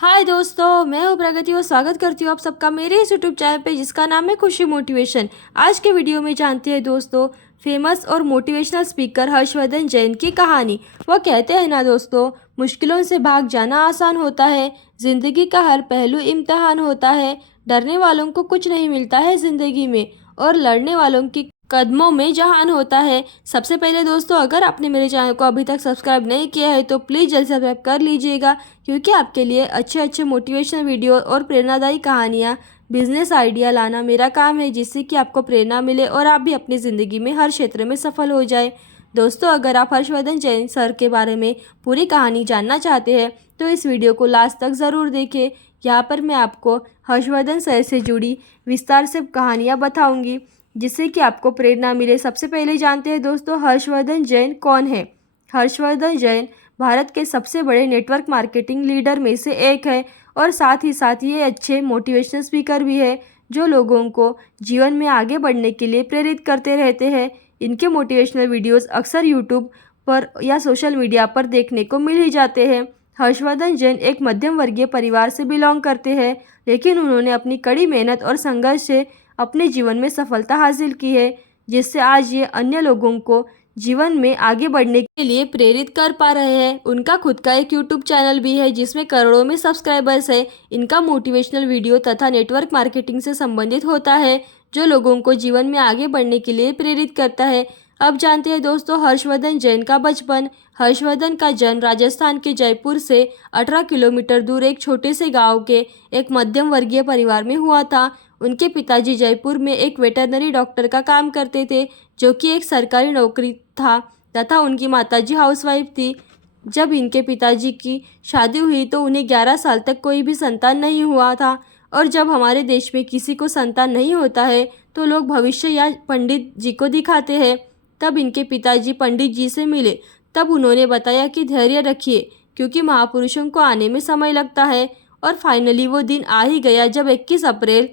हाय दोस्तों, मैं हूँ प्रगति और स्वागत करती हूँ आप सबका मेरे इस यूट्यूब चैनल पे जिसका नाम है खुशी मोटिवेशन। आज के वीडियो में जानते हैं दोस्तों फेमस और मोटिवेशनल स्पीकर हर्षवर्धन जैन की कहानी। वो कहते हैं ना दोस्तों, मुश्किलों से भाग जाना आसान होता है, ज़िंदगी का हर पहलू इम्तिहान होता है। डरने वालों को कुछ नहीं मिलता है ज़िंदगी में और लड़ने वालों की कदमों में जहान होता है। सबसे पहले दोस्तों, अगर आपने मेरे चैनल को अभी तक सब्सक्राइब नहीं किया है तो प्लीज़ जल्द सब्सक्राइब कर लीजिएगा, क्योंकि आपके लिए अच्छे अच्छे मोटिवेशनल वीडियो और प्रेरणादायी कहानियाँ, बिजनेस आइडिया लाना मेरा काम है, जिससे कि आपको प्रेरणा मिले और आप भी अपनी ज़िंदगी में हर क्षेत्र में सफल हो जाए। दोस्तों, अगर आप हर्षवर्धन जैन सर के बारे में पूरी कहानी जानना चाहते हैं तो इस वीडियो को लास्ट तक ज़रूर देखें। यहाँ पर मैं आपको हर्षवर्धन सर से जुड़ी विस्तार से कहानियाँ बताऊँगी, जिससे कि आपको प्रेरणा मिले। सबसे पहले जानते हैं दोस्तों, हर्षवर्धन जैन कौन है। हर्षवर्धन जैन भारत के सबसे बड़े नेटवर्क मार्केटिंग लीडर में से एक है और साथ ही साथ ये अच्छे मोटिवेशनल स्पीकर भी है, जो लोगों को जीवन में आगे बढ़ने के लिए प्रेरित करते रहते हैं। इनके मोटिवेशनल वीडियोस अक्सर यूट्यूब पर या सोशल मीडिया पर देखने को मिल ही जाते हैं। हर्षवर्धन जैन एक मध्यम वर्गीय परिवार से बिलोंग करते हैं, लेकिन उन्होंने अपनी कड़ी मेहनत और संघर्ष से अपने जीवन में सफलता हासिल की है, जिससे आज ये अन्य लोगों को जीवन में आगे बढ़ने के लिए प्रेरित कर पा रहे हैं। उनका खुद का एक यूट्यूब चैनल भी है जिसमें करोड़ों में सब्सक्राइबर्स है। इनका मोटिवेशनल वीडियो तथा नेटवर्क मार्केटिंग से संबंधित होता है, जो लोगों को जीवन में आगे बढ़ने के लिए प्रेरित करता है। अब जानते हैं दोस्तों, हर्षवर्धन जैन का बचपन। हर्षवर्धन का जन्म राजस्थान के जयपुर से 18 किलोमीटर दूर एक छोटे से गांव के एक मध्यम वर्गीय परिवार में हुआ था। उनके पिताजी जयपुर में एक वेटरनरी डॉक्टर का काम करते थे, जो कि एक सरकारी नौकरी था, तथा उनकी माताजी हाउसवाइफ थी। जब इनके पिताजी की शादी हुई तो उन्हें 11 साल तक कोई भी संतान नहीं हुआ था। और जब हमारे देश में किसी को संतान नहीं होता है तो लोग भविष्य या पंडित जी को दिखाते हैं। तब इनके पिताजी पंडित जी से मिले। तब उन्होंने बताया कि धैर्य रखिए, क्योंकि महापुरुषों को आने में समय लगता है। और फाइनली वो दिन आ ही गया जब 21 अप्रैल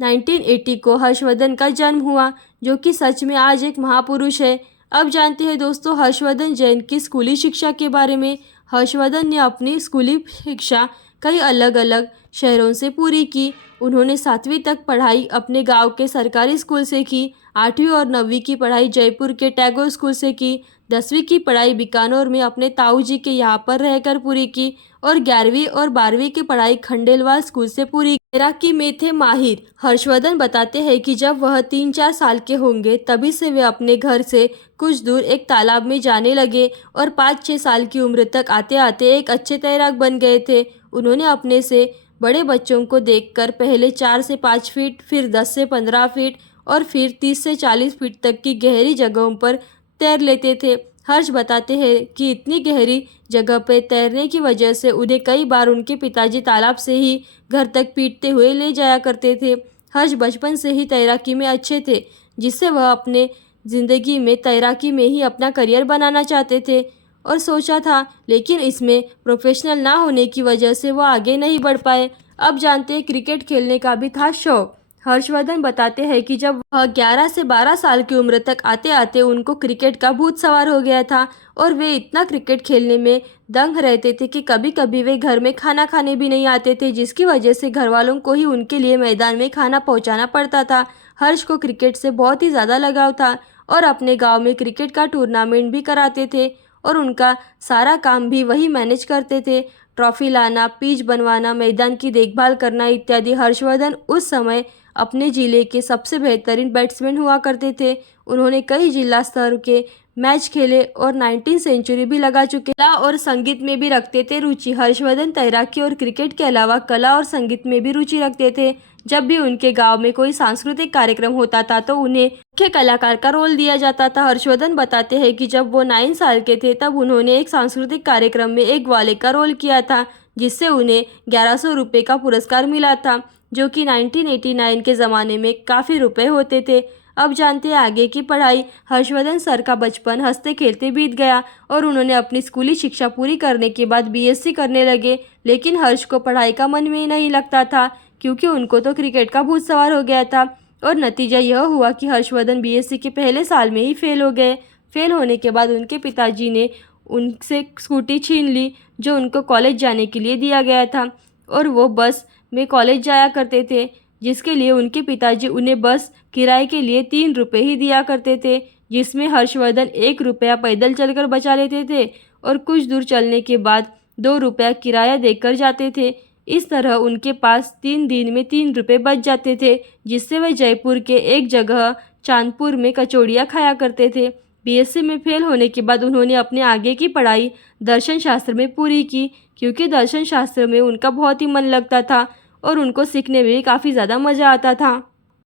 1980 को हर्षवर्धन का जन्म हुआ, जो कि सच में आज एक महापुरुष है। अब जानते हैं दोस्तों, हर्षवर्धन जैन की स्कूली शिक्षा के बारे में। हर्षवर्धन ने अपनी स्कूली शिक्षा कई अलग अलग शहरों से पूरी की। उन्होंने 7वीं तक पढ़ाई अपने गांव के सरकारी स्कूल से की, 8वीं और 9वीं की पढ़ाई जयपुर के टैगोर स्कूल से की, 10वीं की पढ़ाई बीकानेर में अपने ताऊ जी के यहाँ पर रहकर पूरी की और 11वीं और 12वीं की पढ़ाई खंडेलवाल स्कूल से पूरी। तैराकी में थे माहिर। हर्षवर्धन बताते हैं कि जब वह 3-4 साल के होंगे तभी से वे अपने घर से कुछ दूर एक तालाब में जाने लगे और 5-6 साल की उम्र तक आते आते एक अच्छे तैराक बन गए थे। उन्होंने अपने से बड़े बच्चों को देखकर पहले 4 से 5 फीट, फिर 10 से 15 फीट और फिर 30 से 40 फीट तक की गहरी जगहों पर तैर लेते थे। हर्ष बताते हैं कि इतनी गहरी जगह पर तैरने की वजह से उन्हें कई बार उनके पिताजी तालाब से ही घर तक पीटते हुए ले जाया करते थे। हर्ष बचपन से ही तैराकी में अच्छे थे, जिससे वह अपने ज़िंदगी में तैराकी में ही अपना करियर बनाना चाहते थे और सोचा था, लेकिन इसमें प्रोफेशनल ना होने की वजह से वो आगे नहीं बढ़ पाए। अब जानते हैं, क्रिकेट खेलने का भी था शौक। हर्षवर्धन बताते हैं कि जब वह 11 से 12 साल की उम्र तक आते आते उनको क्रिकेट का भूत सवार हो गया था और वे इतना क्रिकेट खेलने में दंग रहते थे कि कभी कभी वे घर में खाना खाने भी नहीं आते थे, जिसकी वजह से घर वालों को ही उनके लिए मैदान में खाना पहुंचाना पड़ता था। हर्ष को क्रिकेट से बहुत ही ज़्यादा लगाव था और अपने गांव में क्रिकेट का टूर्नामेंट भी कराते थे और उनका सारा काम भी वही मैनेज करते थे। ट्रॉफी लाना, पिच बनवाना, मैदान की देखभाल करना इत्यादि। हर्षवर्धन उस समय अपने जिले के सबसे बेहतरीन बैट्समैन हुआ करते थे। उन्होंने कई जिला स्तर के मैच खेले और 19 सेंचुरी भी लगा चुके। कला और संगीत में भी रखते थे रुचि। हर्षवर्धन तैराकी और क्रिकेट के अलावा कला और संगीत में भी रुचि रखते थे। जब भी उनके गांव में कोई सांस्कृतिक कार्यक्रम होता था तो उन्हें मुख्य कलाकार का रोल दिया जाता था। हर्षवर्धन बताते हैं कि जब वो 9 साल के थे तब उन्होंने एक सांस्कृतिक कार्यक्रम में एक ग्वाले का रोल किया था, जिससे उन्हें 1100 रुपये का पुरस्कार मिला था, जो कि 1989 के ज़माने में काफ़ी रुपए होते थे। अब जानते हैं आगे की पढ़ाई। हर्षवर्धन सर का बचपन हंसते खेलते बीत गया और उन्होंने अपनी स्कूली शिक्षा पूरी करने के बाद बीएससी करने लगे, लेकिन हर्ष को पढ़ाई का मन में नहीं लगता था, क्योंकि उनको तो क्रिकेट का भूत सवार हो गया था। और नतीजा यह हुआ कि हर्षवर्धन बीएससी के पहले साल में ही फेल हो गए। फेल होने के बाद उनके पिताजी ने उनसे स्कूटी छीन ली, जो उनको कॉलेज जाने के लिए दिया गया था। और वो बस में कॉलेज जाया करते थे, जिसके लिए उनके पिताजी उन्हें बस किराए के लिए 3 रुपये ही दिया करते थे, जिसमें हर्षवर्धन 1 रुपया पैदल चलकर बचा लेते थे और कुछ दूर चलने के बाद 2 रुपया किराया देकर जाते थे। इस तरह उनके पास 3 दिन में 3 रुपये बच जाते थे, जिससे वे जयपुर के एक जगह चांदपुर में कचौड़ियाँ खाया करते थे। बीएससी में फेल होने के बाद उन्होंने अपने आगे की पढ़ाई दर्शन शास्त्र में पूरी की, क्योंकि दर्शन शास्त्र में उनका बहुत ही मन लगता था और उनको सीखने में भी काफ़ी ज़्यादा मज़ा आता था।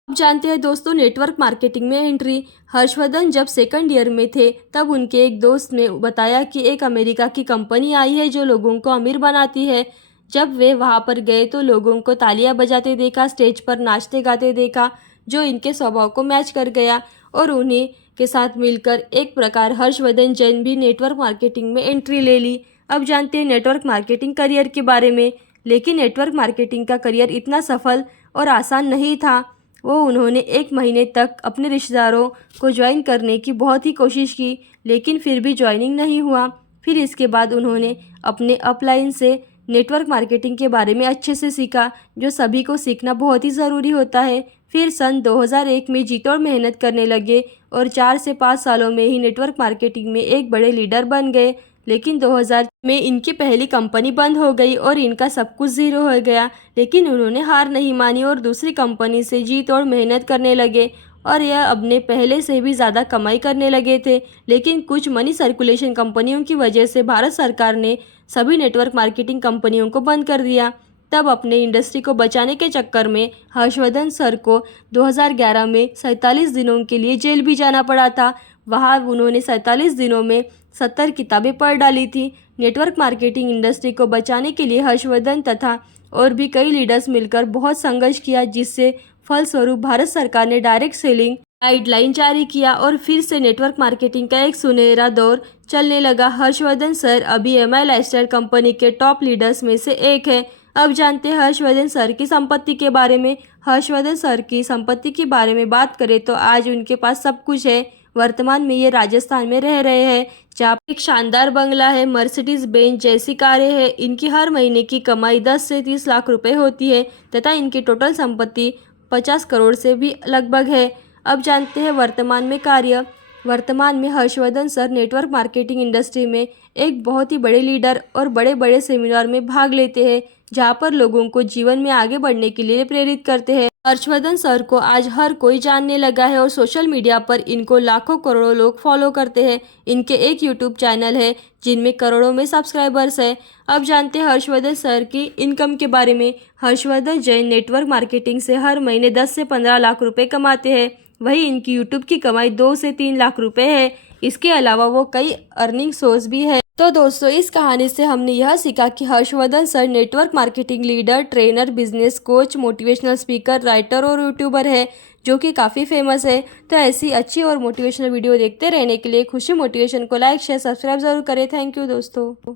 अब जानते हैं दोस्तों नेटवर्क मार्केटिंग में एंट्री। हर्षवर्धन जब सेकंड ईयर में थे तब उनके एक दोस्त ने बताया कि एक अमेरिका की कंपनी आई है जो लोगों को अमीर बनाती है। जब वे वहां पर गए तो लोगों को तालियां बजाते देखा, स्टेज पर नाचते गाते देखा, जो इनके स्वभाव को मैच कर गया और उन्हीं के साथ मिलकर एक प्रकार हर्षवर्धन जैन भी नेटवर्क मार्केटिंग में एंट्री ले ली। अब जानते हैं नेटवर्क मार्केटिंग करियर के बारे में। लेकिन नेटवर्क मार्केटिंग का करियर इतना सफल और आसान नहीं था। उन्होंने 1 महीने तक अपने रिश्तेदारों को ज्वाइन करने की बहुत ही कोशिश की, लेकिन फिर भी ज्वाइनिंग नहीं हुआ। फिर इसके बाद उन्होंने अपने अपलाइन से नेटवर्क मार्केटिंग के बारे में अच्छे से सीखा, जो सभी को सीखना बहुत ही ज़रूरी होता है। फिर सन 2001 में जी तोड़ मेहनत करने लगे और 4 से 5 सालों में ही नेटवर्क मार्केटिंग में एक बड़े लीडर बन गए। लेकिन 2000 में इनकी पहली कंपनी बंद हो गई और इनका सब कुछ ज़ीरो हो गया। लेकिन उन्होंने हार नहीं मानी और दूसरी कंपनी से जी तोड़ मेहनत करने लगे और यह अपने पहले से भी ज़्यादा कमाई करने लगे थे। लेकिन कुछ मनी सर्कुलेशन कंपनियों की वजह से भारत सरकार ने सभी नेटवर्क मार्केटिंग कंपनियों को बंद कर दिया। तब अपने इंडस्ट्री को बचाने के चक्कर में हर्षवर्धन सर को 2011 में 47 दिनों के लिए जेल भी जाना पड़ा था। वहाँ उन्होंने 47 दिनों में 70 किताबें पढ़ डाली थी। नेटवर्क मार्केटिंग इंडस्ट्री को बचाने के लिए हर्षवर्धन तथा और भी कई लीडर्स मिलकर बहुत संघर्ष किया, जिससे फलस्वरूप भारत सरकार ने डायरेक्ट सेलिंग गाइडलाइन जारी किया और फिर से नेटवर्क मार्केटिंग का एक सुनहरा दौर चलने लगा। हर्षवर्धन सर अभी एमआई लाइफस्टाइल कंपनी के टॉप लीडर्स में से एक है। अब जानते हैं हर्षवर्धन सर की संपत्ति के बारे में। हर्षवर्धन सर की संपत्ति के बारे में बात करें तो आज उनके पास सब कुछ है। वर्तमान में ये राजस्थान में रह रहे हैं, जहाँ एक शानदार बंगला है, मर्सिडीज बेंज जैसी कारें हैं। इनकी हर महीने की कमाई 10 से 30 लाख रुपए होती है तथा इनकी टोटल संपत्ति 50 करोड़ से भी लगभग है। अब जानते हैं वर्तमान में कार्य। वर्तमान में Harshvardhan sir network marketing industry में एक बहुत ही बड़े लीडर और बड़े बड़े सेमिनार में भाग लेते हैं, जहाँ पर लोगों को जीवन में आगे बढ़ने के लिए प्रेरित करते हैं। हर्षवर्धन सर को आज हर कोई जानने लगा है और सोशल मीडिया पर इनको लाखों करोड़ों लोग फॉलो करते हैं। इनके एक यूट्यूब चैनल है जिनमें करोड़ों में सब्सक्राइबर्स है। अब जानते हैं हर्षवर्धन सर की इनकम के बारे में। हर्षवर्धन जैन नेटवर्क मार्केटिंग से हर महीने 10 से 15 लाख रुपए कमाते हैं। वही इनकी यूट्यूब की कमाई 2 से 3 लाख रुपए है। इसके अलावा वो कई अर्निंग सोर्स भी है। तो दोस्तों इस कहानी से हमने यह सीखा कि Harshvardhan sir network marketing leader, trainer, business coach, motivational speaker, writer और यूट्यूबर है, जो कि काफ़ी फेमस है। तो ऐसी अच्छी और मोटिवेशनल वीडियो देखते रहने के लिए खुशी मोटिवेशन को लाइक, शेयर, सब्सक्राइब जरूर करें। थैंक यू दोस्तों।